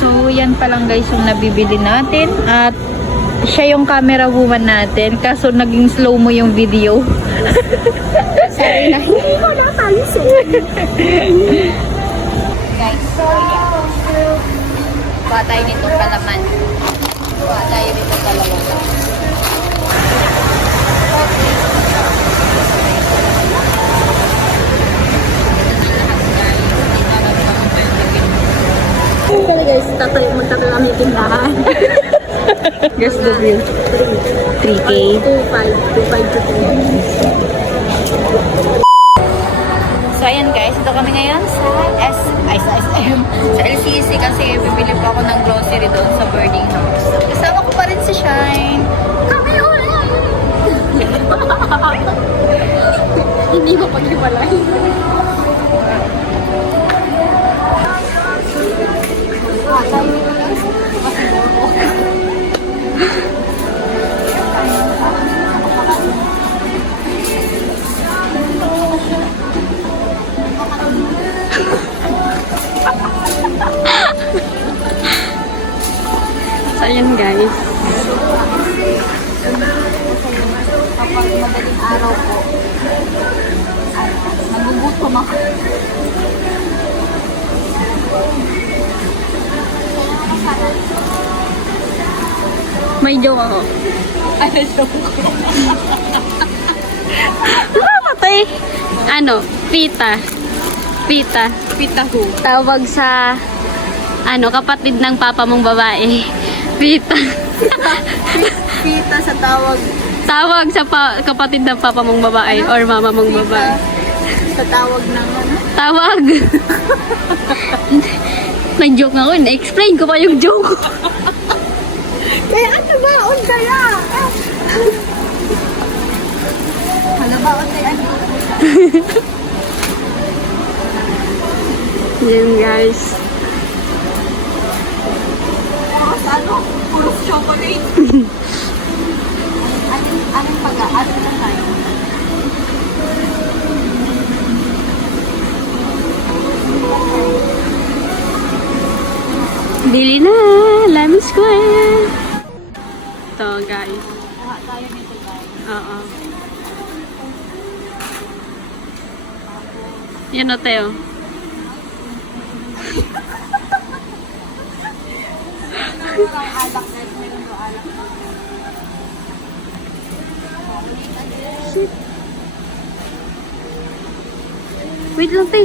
So, yan pa lang guys yung nabibili natin. At siya yung camera woman natin. Kaso naging slow mo yung video. Sorry na. Hindi ko na tayo Guys, so yeah. Kuha tayo nitong palaman. Kuha tayo nitong dalawa. Pero guys, tatayo magkakalang yung tindahan. Guess the bill. 3K. 2.5 to 3. So ayan guys, ito kami ngayon sa SM. Sa LCC kasi bibili pa ako ng grocery doon sa boarding house. Kasama ko pa rin si Shine. Kami ulit! Hindi ko pag-iwalay. So ayan guys. Kapag madaling araw po, nagugutom ako. May joke ako. Ano joke ko? Patay. Ano? Pita. Pita. Pita ho. Tawag sa kapatid ng papa mong babae. Pita. Pita sa tawag. Tawag sa kapatid ng papa mong babae or mama mong babae. Sa tawag ng ano? Tawag. Nag-joke ako. Na-explain ko pa yung joke. Kaya ano ba? Kaya? Hala ba? Ano? Yan guys. Ano? Puro chocolate. Anong pag-aano na tayo? Dili na. Lamy Square. Ito guys. Kuha tayo nito guys. Oo. Yan o Teo. Parang alak guys. Meron do alak. Shit. Wait lang Te.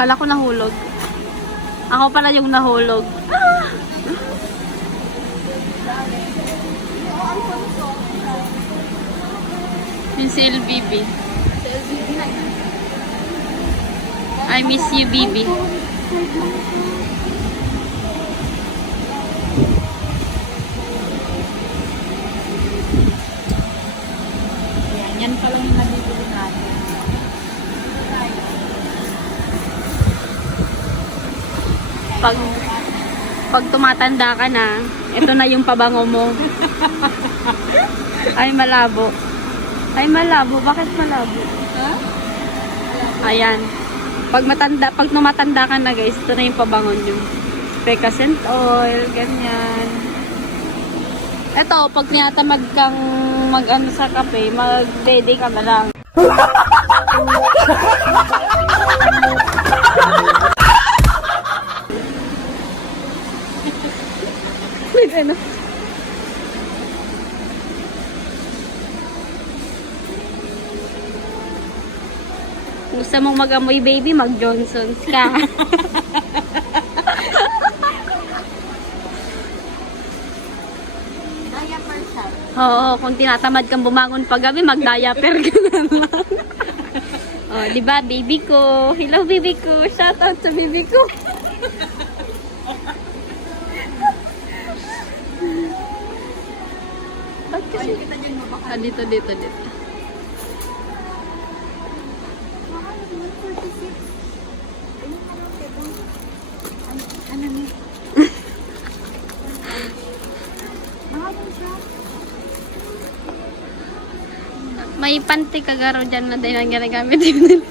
Kala ko nahulog. Ako pala yung nahulog. Ah! Yung si LBB. I miss you, BB. Yan pa lang yung nabibili natin. Pag tumatanda ka na, ito na yung pabango mo. Ay, malabo. Ay, malabo. Bakit malabo? Ha? Ayan. Pag tumatanda ka na guys, ito na yung pabango nyo. Pecascent oil, ganyan. Ito, pag tinatamad kang mag-ano sa kape, mag-dede ka na lang. Ano? Gusto mong mag-amoy baby, mag-Johnson's ka. Diaper siya. Oo, kung tinatamad kang bumangon paggabi, mag-diaper ka na lang. Oh, di ba, baby ko? Hello, baby ko. Shout out sa baby ko. Ba't kasi? Kita dyan mo baka. Dito. Ano ni? Mga May panty kagaro dyan na din ang ginagamit yun.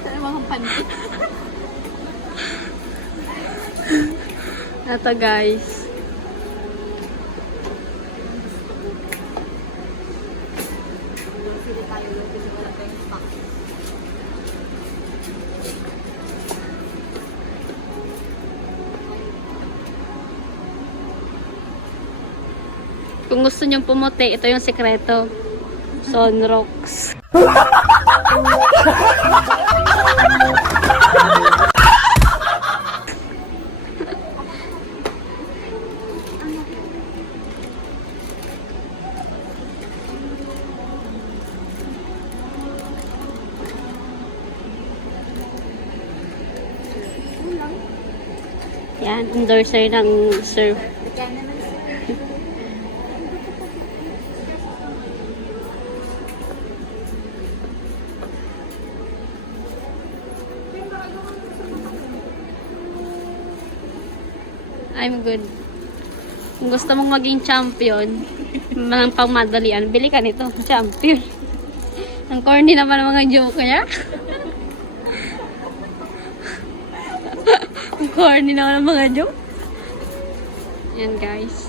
Ano mga panty? Ito guys. Sili tayo lang kasi wala tayong stock. Kung gusto nyong pumuti, ito yung sekreto. Sunrocks. Yan, endorser ng surf. Kaya naman sir. I'm good. Kung gusto mong maging champion, ng pangmadalian, bili ka nito, champion. Ang corny naman ang mga joke niya. Ang corny naman ang mga joke. Yan guys.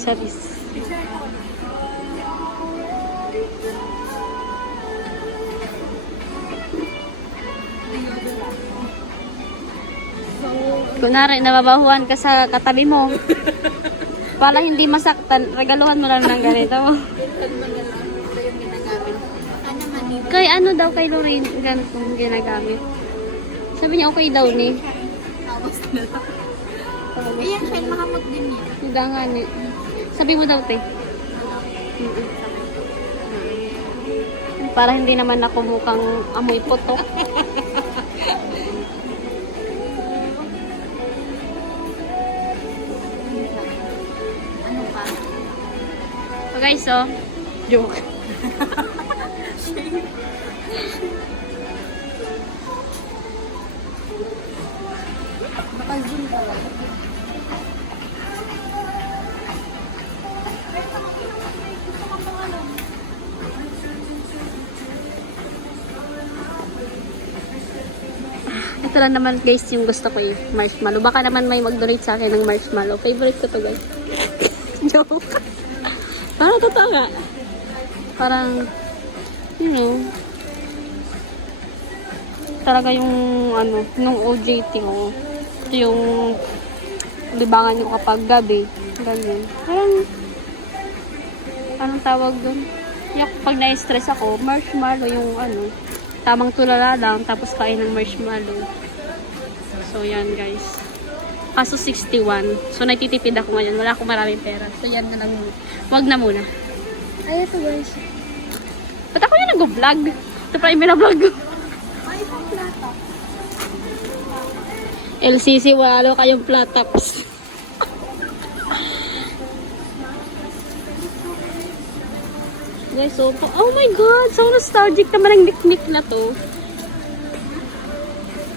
Saris. Kunwari, nababahuan ka sa katabi mo. Para hindi masaktan, regaluhan mo lang ng ganito. Pinsan mo na lang. Ito yung ginagamit. Baka naman dito. Kay ano daw kay Lorraine, ganitong ginagamit. Sabi niya okay daw ni. Tawas na lang. Ayan siya, makamot din niya. Hindi nga ni. Sabi mo daw te. Para hindi naman ako mukhang amoy putok. Ano pa? So guys, oh. Joke. Naka-zoom ka lang. Ito lang naman guys yung gusto ko eh. Marshmallow. Baka naman may mag-donate sa akin ng marshmallow. Favorite ko to guys. Joke. Parang totoo nga. Parang, you know, talaga yung ano, nung OJT ko. Ito yung libangan ko kapag gabi. Ganyan. Parang, anong tawag dun? Yak, pag na-stress ako, marshmallow yung ano, tamang tulala lang, tapos kain ng marshmallow. So, yan guys. Kaso 61. So, nagtitipid ako ngayon. Wala akong maraming pera. So, yan na lang. Wag na muna. Ay, ito guys. Ba't ako yung nag-vlog? Ito pa yung vlog ko. Ay, pang plata. LCC, walo kayong flat tops. Guys, so, oh my god, so nostalgic naman ang nikmit na to.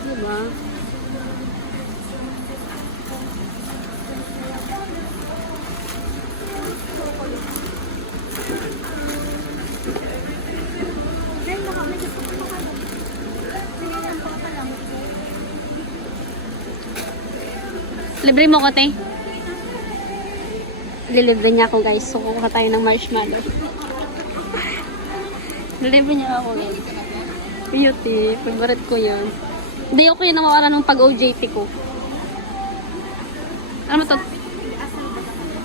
Diba? Then, may gusto ko pa kayo. Sige lang, pa lang. Libre mo ko, te. Lilibre niya ako, guys. So, kukuha tayo ng marshmallow. Lilibre niya ako, guys. Beauty. Favorite ko yan. Hindi ako yun nawawala nung pag-OJT ko. Ano mo to?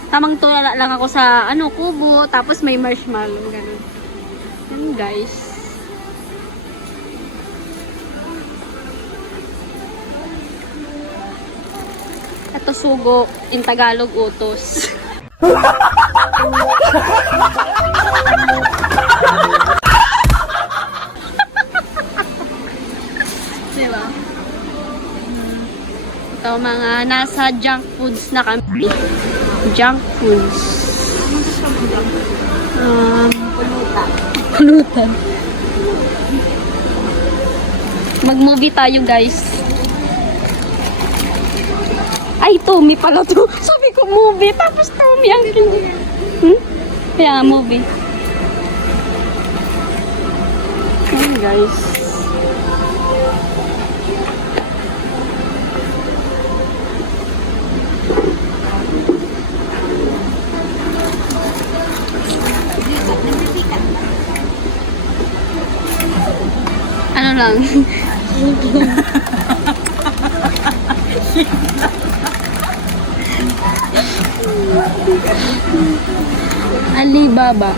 Tamang tulala lang ako sa ano, kubo, tapos may marshmallow, ganun. Yan guys. Ito sugo, in Tagalog utos. Diba? Ito mga nasa junk foods na kami. Junk foods. Pulutan. Mag-movie tayo guys. Ay, Tommy pala to. Sabi ko movie, tapos Tommy ang Kaya movie. Ayan guys. Ano lang? Alibaba.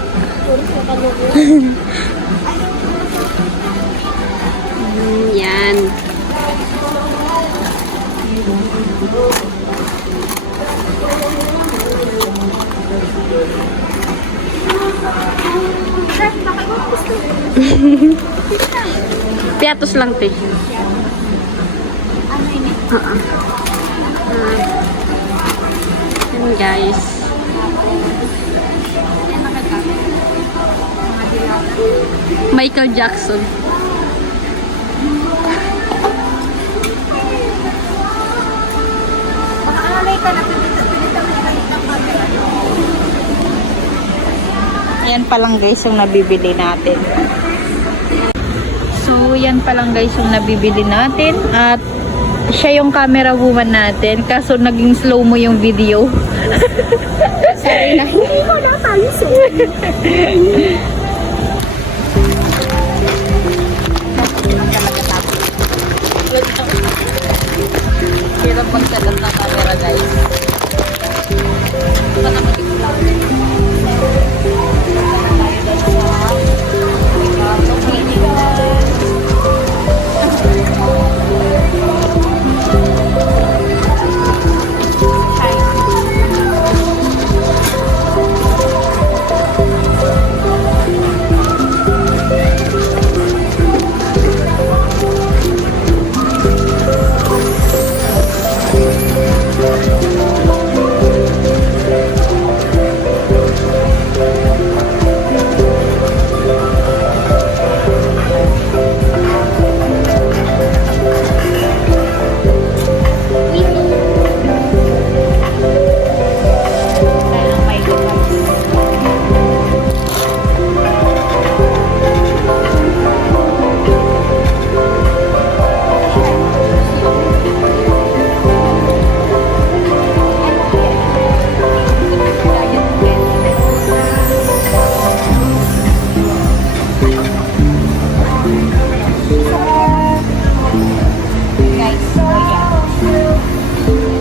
Yan. Piatos lang, te. Ano ini? Yan, guys. Yan nakagami. Mga dilaw. Michael Jackson. Baka alay ka na pilitan mo ibalik ng camera. Ayan pa lang guys yung nabibili natin. So, yan pa lang guys yung nabibili natin. At siya yung camera woman natin. Kaso naging slow mo yung video. Sorry na. Hindi ko na tayo Hirap mag-setup na camera guys.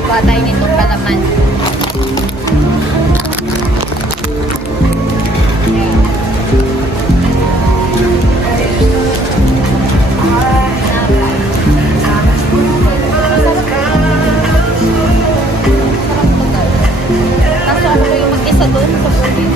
Patay nitong palaman. Kaso ako yung mag-isa doon sa movie.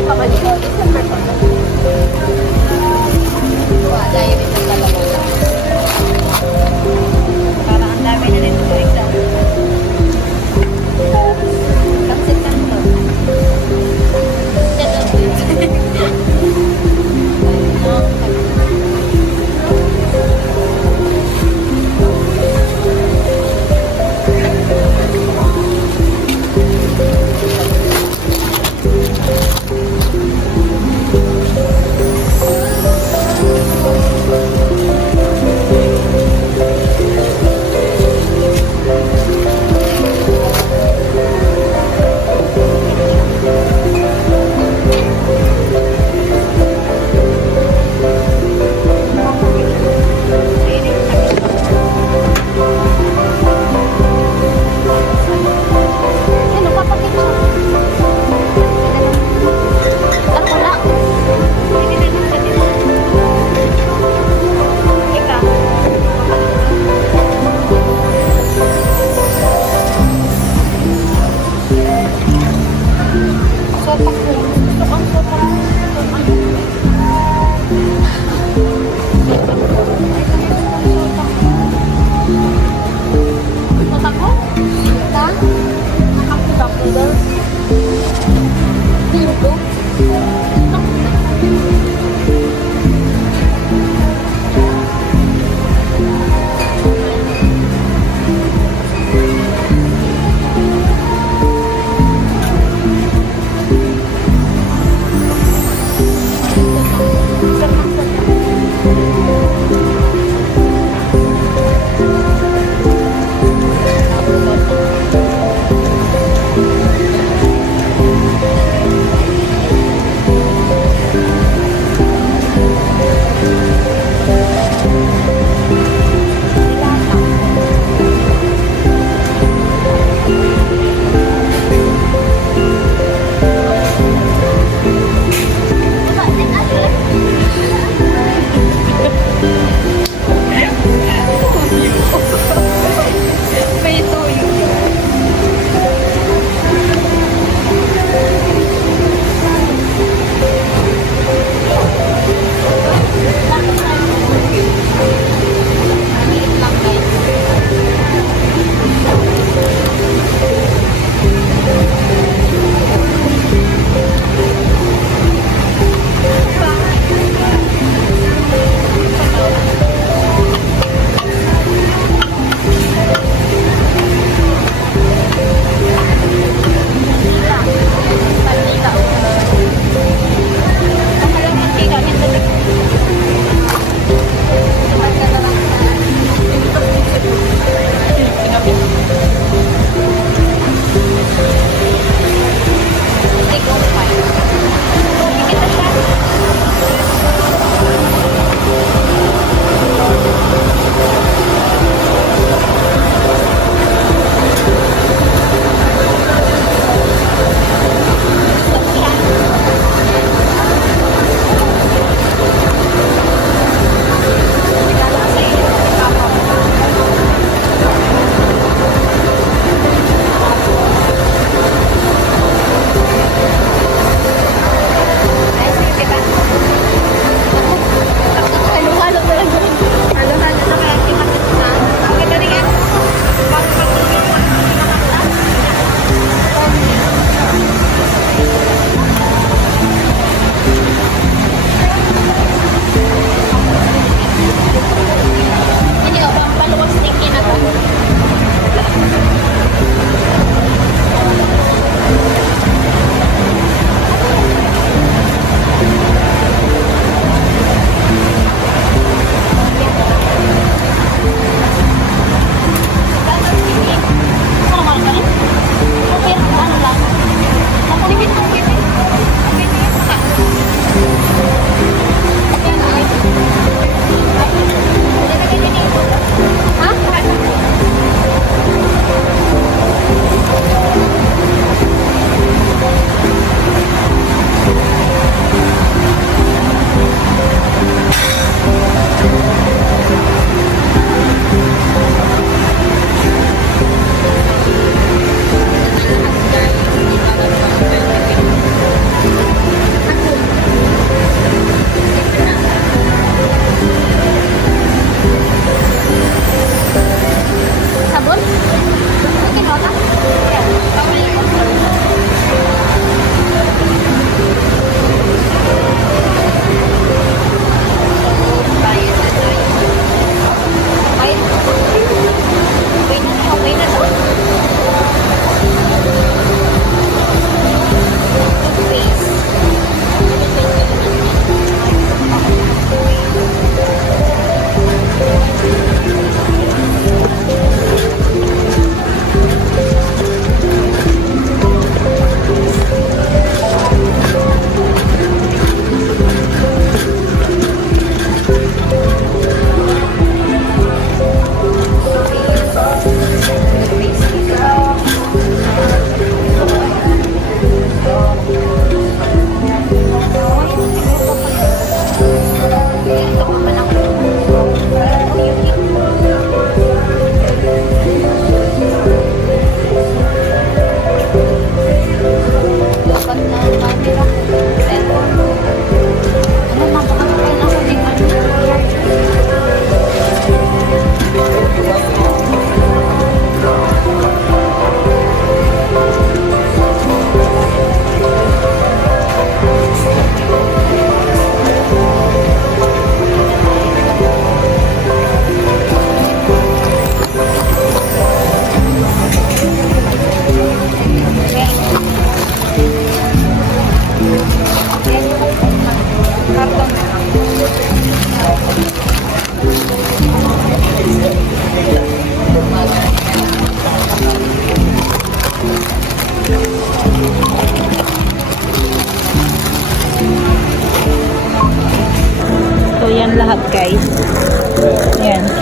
tayo pabalik. December pa. Diary na talaga. Parang ang dami na rin ito exam. Kapsit ka nito.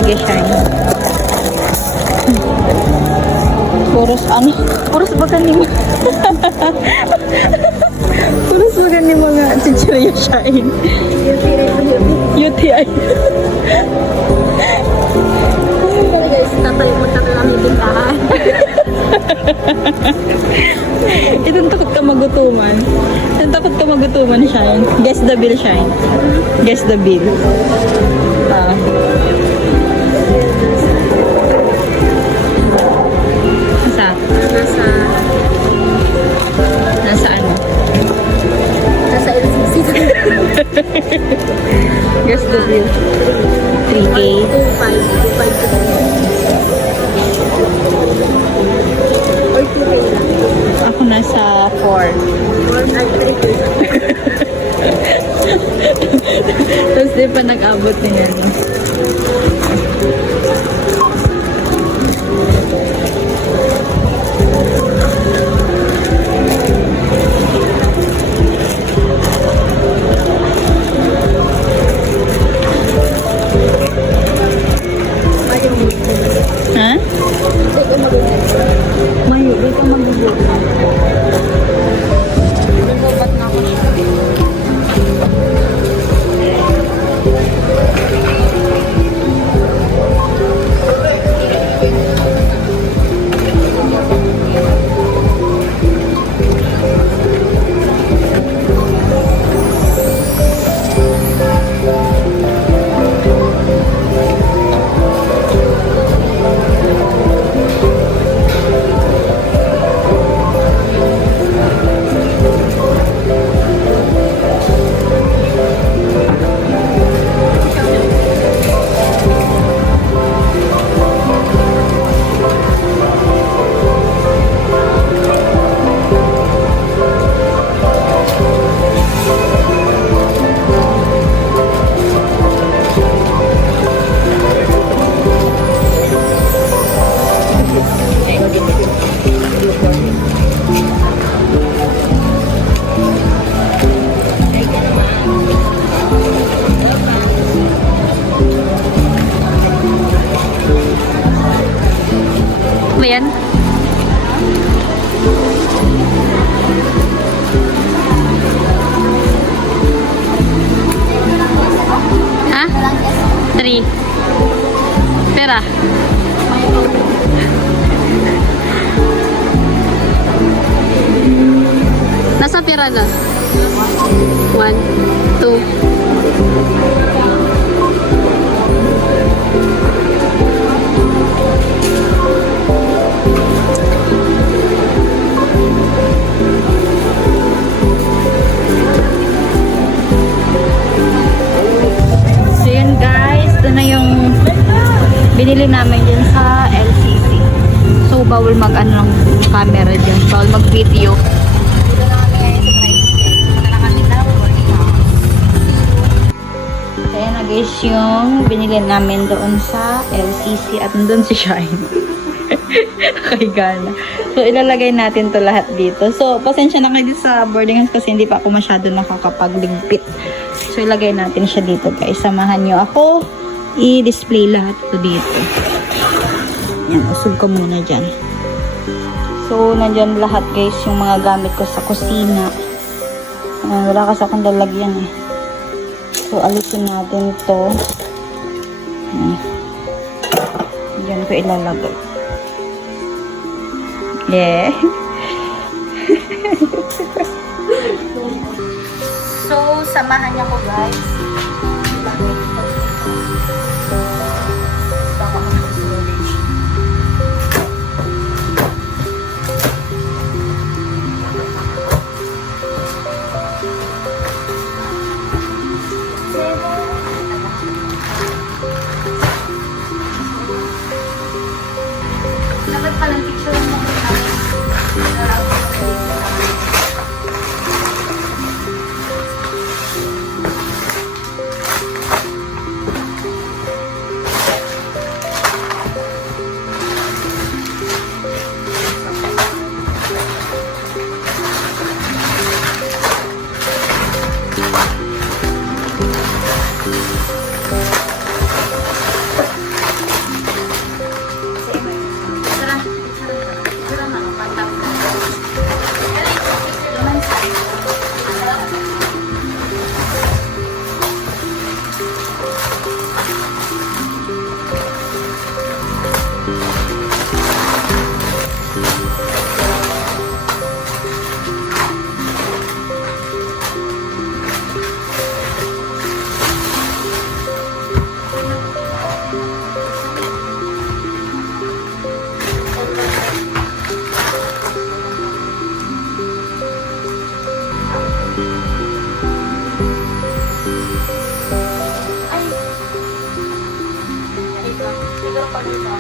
Sige, shine. Puros ano? Puros baga ni Puros baga ni mga chichirya shine. UTI. Guys, magtatala lang yung tindahan. Itong takot ka magutuman. Itong takot ka magutuman, Shine. Guess the bill, Shine. Guess the bill. Ah. Nasa? Nasa ano? Nasa LCC. Guess the bill. 3K. 2,500. Or 2K lang. Ako nasa 4. Or 3K. Tapos di pa nag-abot na yan. Ha? Mayo, di ka mag-ibig. Nagbabat na ako siya. Ba yan? Ha? 3. Pera. Nasa pera na? 1, 2. So yun guys, ito na yung binili namin dyan sa LCC. So bawal mag-ano ng camera dyan, bawal mag-video. Kaya na guys yung binili namin doon sa LCC at doon si Shine. Kay Gana. So ilalagay natin to lahat dito. So pasensya na kayo sa boarding house kasi hindi pa ako masyado nakakapagligpit. So ilagay natin siya dito guys. Samahan nyo ako i-display lahat to dito. Yan, usog ko muna dyan. So nandyan lahat guys yung mga gamit ko sa kusina. Wala kasi akong lalagyan eh. So, alisin natin to. Diyan ko ilalagay. Yeah. So, samahan niyo ko guys. Baka mag-storage. Dapat palang picture mo ko na. Siguro pag ito.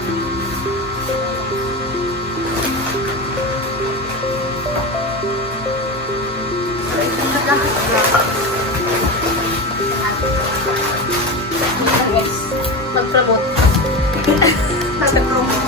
Mag-promote. Mag-promote.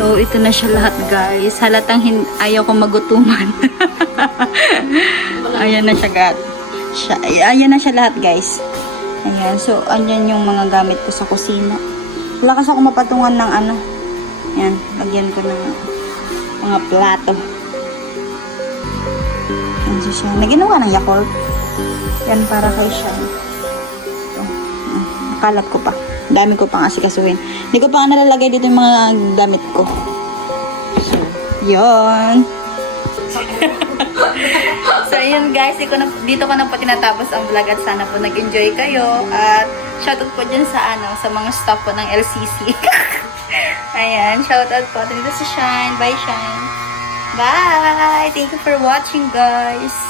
So, ito na siya lahat, guys. Halatang ayaw ko magutuman. Ayan na siya, ayan na siya lahat, guys. Ayan. So, andyan yung mga gamit ko sa kusina. Wala kasi ako mapatungan ng ano. Ayan. Lagyan ko ng mga plato. Ayan siya. Naginawa ng Yakult. Yan, para kay siya. Ito. Nakalat ko pa. Dami ko pang asikasuhin. Hindi ko pa nga nalalagay dito yung mga gamit ko. So, yun. So, yun guys. Dito ko na po tinatapos ang vlog at sana po nag-enjoy kayo. At shoutout po dyan sa mga staff po ng LCC. Ayan. Shoutout po. Dito si Shine. Bye, Shine. Bye! Thank you for watching, guys.